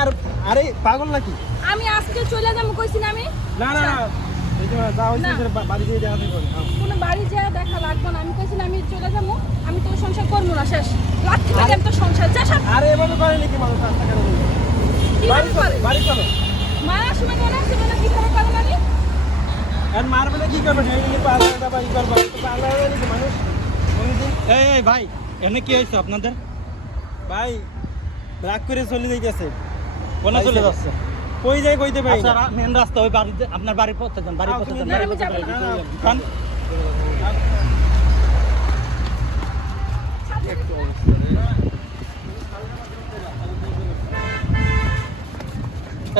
আর আরে পাগল নাকি? আমি আজকে চলে যাব কইছি না আমি। না না বাড়ি দিয়ে দেখা কোনো বাড়ি যায় দেখা লাগবে না। আমি কইছি না আমি চলে যাব। আমি তো সংসার করব না শেষ। মারি আমি তো সংসার। যা আরে এভাবে করে নাকি মানুষ রাস্তাঘাটে বলবে? বাড়ি চলো করে? বাড়ি চলো মায়ের সময় মনে আছে কীভাবে করে আর মারবে না কি করবে? সেই বাড়ি হয়ে মানুষ। এই ভাই। এমনি কি হয়েছে আপনাদের? ভাই রাগ করে চলে যাইতেছে। কোনে চলে যাচ্ছে? কই যাই কইতে আচ্ছা মেন রাস্তা ওই বাড়িতে আপনার বাড়ির পথে যান বাড়ির পথে যান।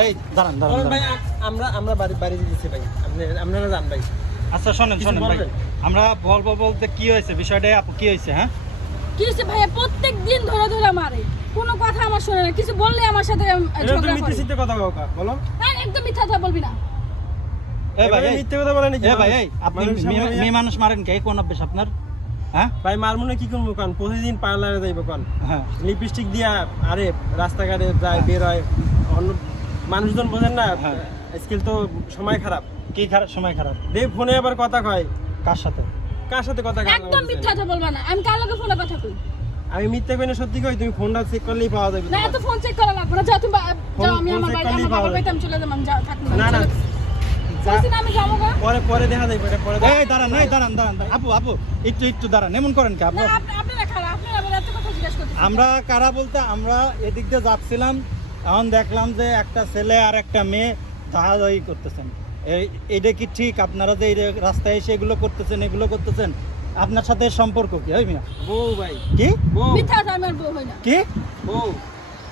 এই দাঁড়ান দাঁড়ান ভাই আমরা আমরা বাড়ি বাড়ি ভাই। আপনি আপনারা ভাই। আচ্ছা শোনেন শোনেন ভাই। আমরা বলব বলতে কি হয়েছে বিষয়টা কি হয়েছে হ্যাঁ? কি হচ্ছে ভাইয়া? প্রত্যেক দিন ধরে ধরে মারে। কোনো কথা আমার শুনে না। কিছু বললে আমার সাথে ঝগড়া মিথ্যে করে কথা বলো। হ্যাঁ, একদম মিথ্যা কথা বলবি না। এই ভাই এই মিথ্যে কথা বলে নাকি এ ভাই এই আপনি মানুষ মেয়ে- সামনে মেয়ে মানুষ মারেন কে? কোন অভ্যেস আপনার? হ্যাঁ? ভাই মারমুনে কি করব কারণ প্রতিদিন পার্লারে যাইবো কারণ হ্যাঁ। লিপস্টিক দিয়া আরে রাস্তাঘাটে যায় বের হয়। অন্য মানুষজন বোঝেন না হ্যাঁ। আজকাল তো সময় খারাপ। কি খারাপ? সময় খারাপ। দে ফোনে আবার কথা কয়। কার সাথে? কার সাথে কথা একদম মিথ্যা কথা বলবা না। আমি কার লগে ফোনে কথা কই? আমি মিথ্যা কই না সত্যি কই? তুমি ফোনটা চেক করলেই পাওয়া যাবে না এত ফোন চেক করা লাগবে না। যাও তুমি যাও আমি আমার বাড়ি আমার বাবার বাড়িতে আমি চলে যাব আমি যা- থাকব না না। পরে পরে দেখা যাবে পরে এই দাঁড়ান এই দাঁড়ান। আপু আপু একটু একটু দাঁড়ান। এমন করেন কি আপু? আপনারা খারাপ আপনারা আবার এত কথা জিজ্ঞেস করতে আমরা কারা বলতে আমরা এদিক দিয়ে যাচ্ছিলাম এখন দেখলাম যে একটা ছেলে আর একটা মেয়ে দাহাদাহি করতেছেন। এটা কি ঠিক? আপনারা যে রাস্তায় এসে এগুলো করতেছেন এগুলো করতেছেন আপনার সাথে সম্পর্ক কি? ওই মিয়া। বউ ভাই। কি? বউ। মিথ্যা কথা বউ হই না। কি? বউ।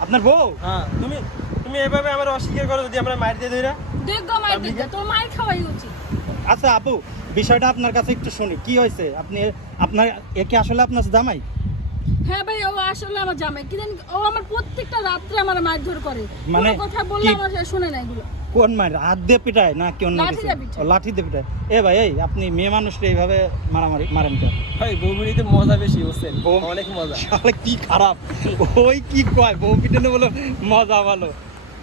আপনার বউ? হ্যাঁ। তুমি তুমি এভাবে আমার অস্বীকার করো যদি আমরা মার দিয়ে ধইরা? দেখো মায়ের দিকে তোর মায়ের খাওয়াই উচিত। আচ্ছা আপু বিষয়টা আপনার কাছে একটু শুনি। কি হয়েছে? আপনি আপনার একে আসলে আপনার জামাই? হ্যাঁ ভাই ও আসলে আমার জামাই। কিন্তু ও আমার প্রত্যেকটা রাত্রে আমার মারধর করে। মানে কথা বললে আমার শুনে না এগুলো। কোন মায়ের? হাত দিয়ে পিটায় না কি অন্য লাঠি কিছু? দিয়ে পিটায়। ও, লাঠি দিয়ে পিটায়। এ ভাই এই আপনি মেয়ে মানুষটা এইভাবে মারামারি মারেন কেন? ভাই বুড়িতে মজা বেশি বউ- অনেক মজা। শালা কি খারাপ? ওই কি কয়? বউ পিটানো বলো মজা ভালো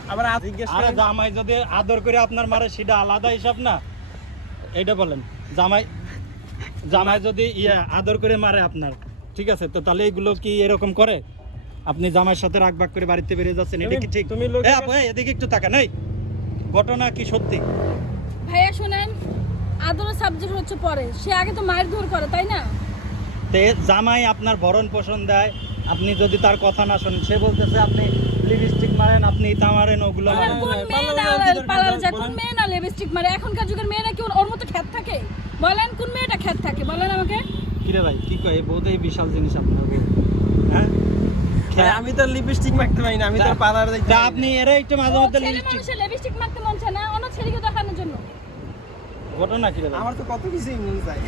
আবার জিজ্ঞেস আরে জামাই যদি আদর করে আপনার মারে সেটা আলাদা হিসাব না? এইটা বলেন। জামাই জামাই যদি ইয়া আদর করে মারে আপনার ঠিক আছে? তো তাহলে এইগুলো কি এরকম করে? আপনি জামাইয়ের সাথে রাগ বাগ করে বাড়িতে বেরিয়ে যাচ্ছেন এটা কি ঠিক? তুমি এদিকে একটু তাকান এই। ঘটনা কি সত্যি? ভাইয়া শুনেন আদরের সাবজেক্ট হচ্ছে পরে। সে আগে তো মায়ের ধর করে তাই না? তে জামাই আপনার ভরণ পোষণ দেয় আপনি যদি তার কথা না শোনেন সে বলতেছে আপনি লিপস্টিক মারেন আপনি ইতা মারেন ওগুলো কোন মেয়ে না কি যায় কোন মেয়ে না লিপস্টিক মারে? এখনকার যুগের মেয়েরা কি ওর- মতো খ্যাত থাকে? বলেন কোন মেয়েটা খ্যাত থাকে? বলেন আমাকে। কিরে ভাই কি কয়? বোধহয় বিশাল জিনিস আপনার হ্যাঁ? আমি তো লিপস্টিক মাখতে পারি না আমি তো পার্লারে যাইতে তা পারি না। আপনি এরা একটু মাঝে মধ্যে লিপস্টিক মানুষের লিপস্টিক মাখতে মন চায় না অন্য ছেলেকে দেখানোর জন্য ঘটনা কি রে আমার তো কত কিছুই মন চাই।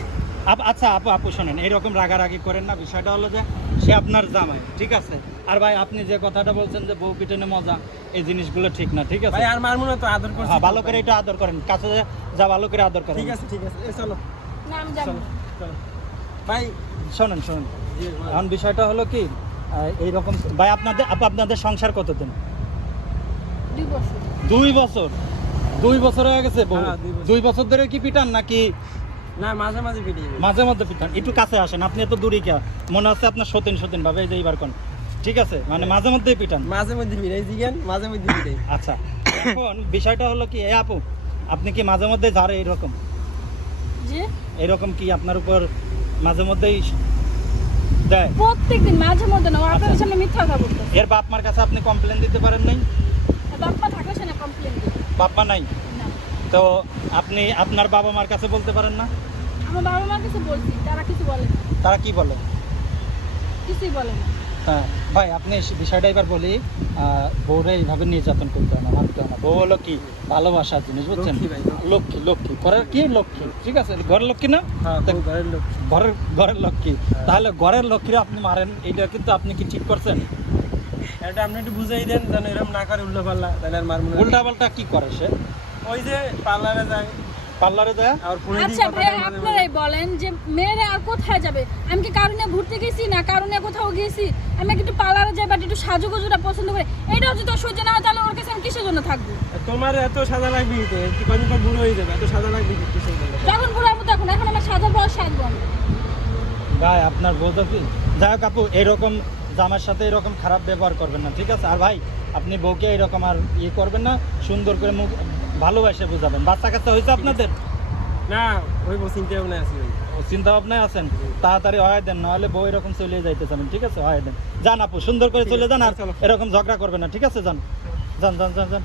আপ- আচ্ছা আপু আপু শোনেন এইরকম রাগারাগি করেন না। বিষয়টা হলো যে সে আপনার জামাই ঠিক আছে? আর ভাই আপনি যে কথাটা বলছেন যে বউ পিটনে মজা এই জিনিসগুলো ঠিক না ঠিক আছে? ভাই আর মারমু না তো আদর করছি হ্যাঁ ভালো করে এটা আদর করেন। কাছে যা- ভালো করে আদর করেন। ঠিক আছে ঠিক আছে। এ চলো। না আমি চলো চলো। ভাই শোনেন শোনেন। এখন বিষয়টা হলো কি এইরকম ভাই আপনাদের আপু আপনাদের সংসার কতদিন? দুই বছর। দুই বছর? দুই বছর হয়ে গেছে বউ। হ্যাঁ, দুই বছর। ধরে কি পিটান নাকি? না মাঝে মাঝে ভিডিও মাঝে মধ্যে পিটান। একটু কাছে আসেন আপনি এত দূরে কে? মনে হচ্ছে আপনার সতীন সতীন ভাবে। এই যে এইবার কোন। ঠিক আছে? মানে মাঝে মধ্যেই পিটান। মাঝে মধ্যে ভিড়াই জিগেন মাঝে মধ্যে ভিড়াই আচ্ছা। এখন বিষয়টা হলো কি এ আপু আপনি কি মাঝে মধ্যে ঝাড়ে এইরকম যে? এরকম কি আপনার উপর মাঝে মধ্যেই দেয়? প্রত্যেকদিন মাঝে মধ্যে না ও আপনাদের আচ্ছা। সামনে মিথ্যা কথা বলতো এর বাপ মার কাছে আপনি কমপ্লেন দিতে পারেন নাই? মা নাই? তো আপনি আপনার বাবা মার কাছে বলতে পারেন না? আমার বাবা মার কিছু বলছি তারা কিছু বলে তারা কি বলে? কিছুই বলে না। হ্যাঁ ভাই আপনি বিষয়টা এবার বলি বউরা এইভাবে নির্যাতন করতে হয় না মারতে হয় না। বউ হলো কি? ভালোবাসার জিনিস বুঝছেন? লক্ষ্মী ভাই, লক্ষ্মী। লক্ষ্মী লক্ষ্মী। ঘরের কি লক্ষ্মী? ঠিক আছে ঘরের লক্ষ্মী না? হ্যাঁ ঘরের লোক ঘরের ঘরের লক্ষ্মী। তাহলে ঘরের লক্ষ্মীরা আপনি মারেন এইটা কিন্তু আপনি কি ঠিক করছেন? এটা আপনি একটু বুঝাই দেন যেন এরকম না করে উল্টো পাল্লা। তাহলে আর মারমু না। উল্টা পাল্টা কি করে সে? ওই যে পার্লারে যায়। পার্লারে যায়? আর ফোনে আচ্ছা আপনারাই বলেন যে মেয়েরা আর কোথায় যাবে? আমি কি কারণে ঘুরতে গেছি না কারণে কোথাও গেছি? আমি একটু পার্লারে যাই বাট একটু সাজুগুজুটা পছন্দ করে। এটাও যদি সহ্য না হয় তাহলে ওর কাছে আমি কিসের জন্য থাকব? তোমার এত সাদা লাগবে তো একটু কদিন পর বুড়ো হয়ে যাবে এত সাদা লাগবে কিসের জন্য? যখন তখন এখন আমার সাজার বয়স সাজবো ভাই আপনার বোঝো কি? যাই হোক আপু এরকম জামার সাথে এরকম খারাপ ব্যবহার করবেন না ঠিক আছে? আর ভাই আপনি বউকে এরকম আর ইয়ে করবেন না সুন্দর করে মুখ ভালোবাসে বুঝাবেন। বাচ্চা কাচ্চা হয়েছে আপনাদের? না ওই বউ চিন্তা ভাবনায় আছে। চিন্তা ভাবনায় আছেন? তাড়াতাড়ি হয় দেন নাহলে বউ এরকম চলে যাইতে চাবেন ঠিক আছে? হয় দেন। যান আপু সুন্দর করে চলে যান আর এরকম ঝগড়া করবেন না ঠিক আছে? যান। যান যান যান যান।